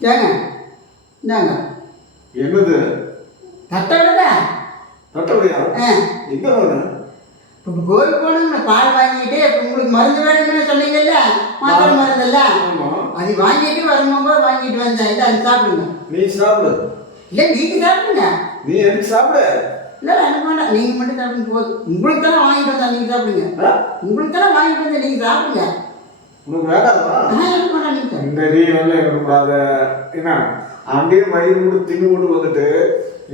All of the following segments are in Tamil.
ஏங்க இந்தாங்க. என்னது? தட்டோட தட்டபடியா ஆ. எங்க வேணும் இப்போ கோயில் போனோம்னா பால் வாங்கிட்டு இப்போ உங்களுக்கு மருந்து வேணும்னு சொன்னீங்கல்ல மாத்திரை மருந்துல்ல அது வாங்கிட்டு வரும்போது வாங்கிட்டு வந்தேன். இதை அது சாப்பிடுங்க. நீ சாப்பிடு. இல்லை நீங்கள் சாப்பிடுங்க. நீ எனக்கு சாப்பிடு? இல்லை எனக்கு வேண்டாம். நீங்கள் மட்டும் சாப்பிடுங்க போதும். உங்களுக்கு தானே வாங்கிட்டு வந்தா நீங்கள் சாப்பிடுங்க? உங்களுக்கு தானே வாங்கிட்டு வந்தா நீங்கள் சாப்பிடுங்க. உனக்கு வேண்டாமா? இந்த நீ வந்து எனக்கு கூடாத என்ன? அங்கேயே வயிறு கூட தின்னு கொண்டு வந்துட்டு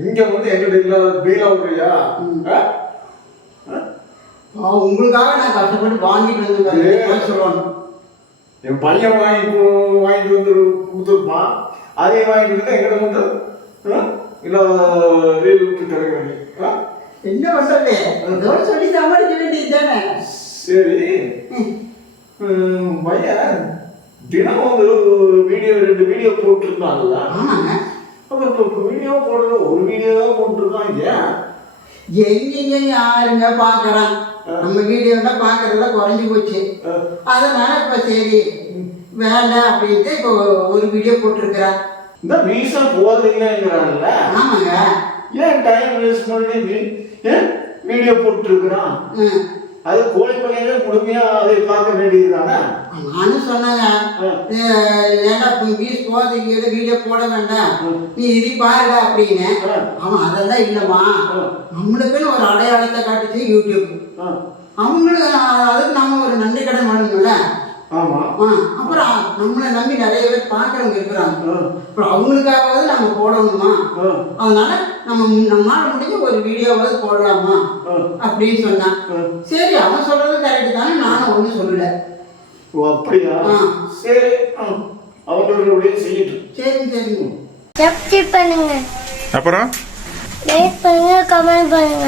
இங்க வந்து எங்கிட்ட இல்லாத பீலா விடுறியா உங்களுக்காக நான் கஷ்டப்பட்டு வாங்கிட்டு வந்து. சொல்லணும் என் பையன் வாங்கி வாங்கிட்டு வந்து கொடுத்துருப்பான். அதையும் வாங்கி கொடுத்து எங்கிட்ட வந்து? இல்லாத ரீல் விட்டு. ஆ? என்ன பண்ணுறது சொல்லி சமாளிக்க வேண்டியது தானே. சரி. பையன் தினம் வந்து வீடியோ ரெண்டு வீடியோ போட்டிருந்தாங்கல்ல ஆமாங்க அப்புறம் இப்போ வீடியோ போடுறது ஒரு வீடியோ தான் போட்டிருக்கான் ஏன்? எங்கெங்க யாருங்க பார்க்கறான் நம்ம வீடியோனா பார்க்கறதுல குறைஞ்சி போச்சு. அதனால இப்போ சரி வேண்டாம் அப்படின்ட்டு இப்போ ஒரு வீடியோ போட்டிருக்கிறேன். இந்த ரீசன் போதில்லைங்கிறாங்கல்ல ஆமாங்க. ஏன் டைம் வேஸ்ட் பண்ணி ஏன் வீடியோ போட்டுருக்குறான். அது கோழிப்பள்ளையிலே முழுமையா அதை பார்க்க வேண்டியது தானே நானும் சொன்னாங்க. ஏன்டா வீஸ் போகிறது இங்கே வீடியோ போட வேண்டாம். நீ இது பாருடா அப்படின்னு. அவன் அதெல்லாம் இல்லைம்மா. நம்மளுக்குன்னு ஒரு அடையாளத்தை காட்டுச்சு யூடியூப். அவங்களுக்கு அதுக்கு நம்ம ஒரு நன்றி கடன் பண்ணணும்ல ஆமா. ஆ, நம்மளை நம்பி நிறைய பேர் பார்க்குறவங்க இருக்கிறாங்க அப்புறம் அவங்களுக்காகவாவது நம்ம போடணுமா? அதனால நம்ம நம்மளால முடிஞ்ச ஒரு வீடியோவாவது போடலாமா? அப்படின்னு சொன்னான். சரி அவன் சொல்றது கரெக்டு தானே நானும் ஒன்றும் சொல்லல. ஓ அப்படியா? ஆ. சரி ஆ, அவர்களுடைய செய்யட்டும் சரி சரிங்க சப்ஸ்கிரைப் பண்ணுங்க. அப்புறம்? லைக் பண்ணுங்க கமெண்ட் பண்ணுங்க.